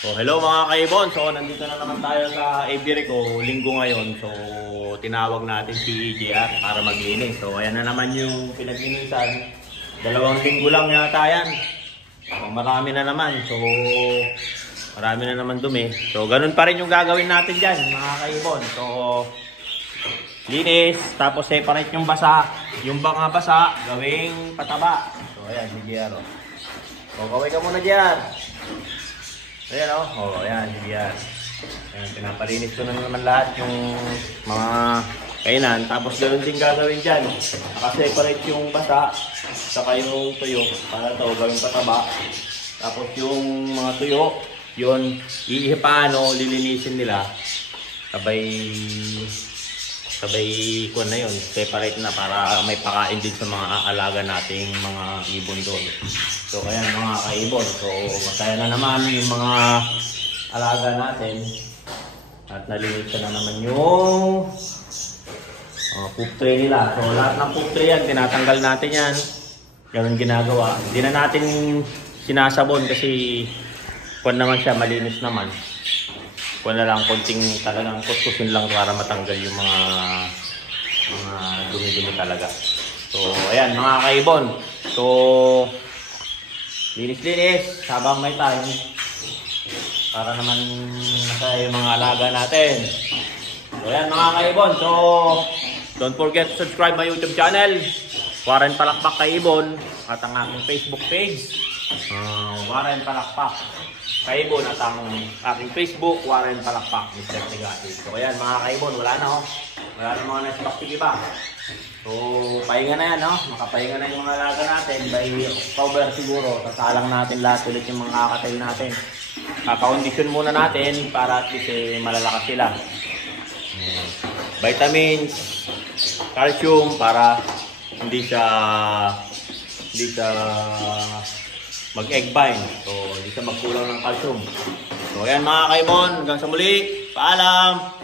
So hello mga kaibon, so nandito na naman tayo sa aviary ko, linggo ngayon. So tinawag natin si JR para maglinis. So ayan na naman yung pinaglinisan. 2 linggo lang yata yan. So marami na naman, so marami na naman dumi. So ganun pa rin yung gagawin natin dyan mga kaibon. So linis, tapos separate yung basa. Yung baka basa, gawing pataba. So ayan si JR. So kaway ka muna JR. Ayan o, ayan, yan. Ayan, pinapalinis ko na naman lahat yung mga kainan. Tapos ganoon din gagawin dyan. Nakaseparate yung basa, saka yung tuyo. Para ito, gawing pataba. Tapos yung mga tuyo, yun, iipaano, lilinisin nila. Sabay ko na yun, separate na para may pakain din sa mga aalaga nating mga ibon doon. So ayan mga kaibon, so masaya na naman yung mga alaga natin. At nalinis na naman yung poop tray nila. So lahat ng poop tray yan, tinatanggal natin yan. Ganun ginagawa. Hindi na natin sinasabon kasi kung naman siya, malinis naman. Kung na lang konting talagang kuskusin lang para matanggal yung mga dumi-dumi talaga. So ayan mga kaibon. So linis-linis habang may time para naman masaya yung mga alaga natin. So ayan mga kaibon. So don't forget to subscribe my YouTube channel, Warren Palakpak Kaibon, at ang aking Facebook page, Warren Palakpak Kaibon, at ang aking Facebook, Warren Palakpak Mr. Negati. So ayan mga kaibon, wala na wala na mga nag-stock iba. So pahinga na yan, makapahinga na yung mga alaga natin. By October siguro, sasalang natin lahat ulit yung mga kakatail natin. Kaka-condition muna natin para at least malalakas sila. Vitamins, calcium para hindi siya mag-egg bind. So, hindi siya magkulang ng calcium. So, ayan mga kaibon. Hanggang sa muli. Paalam!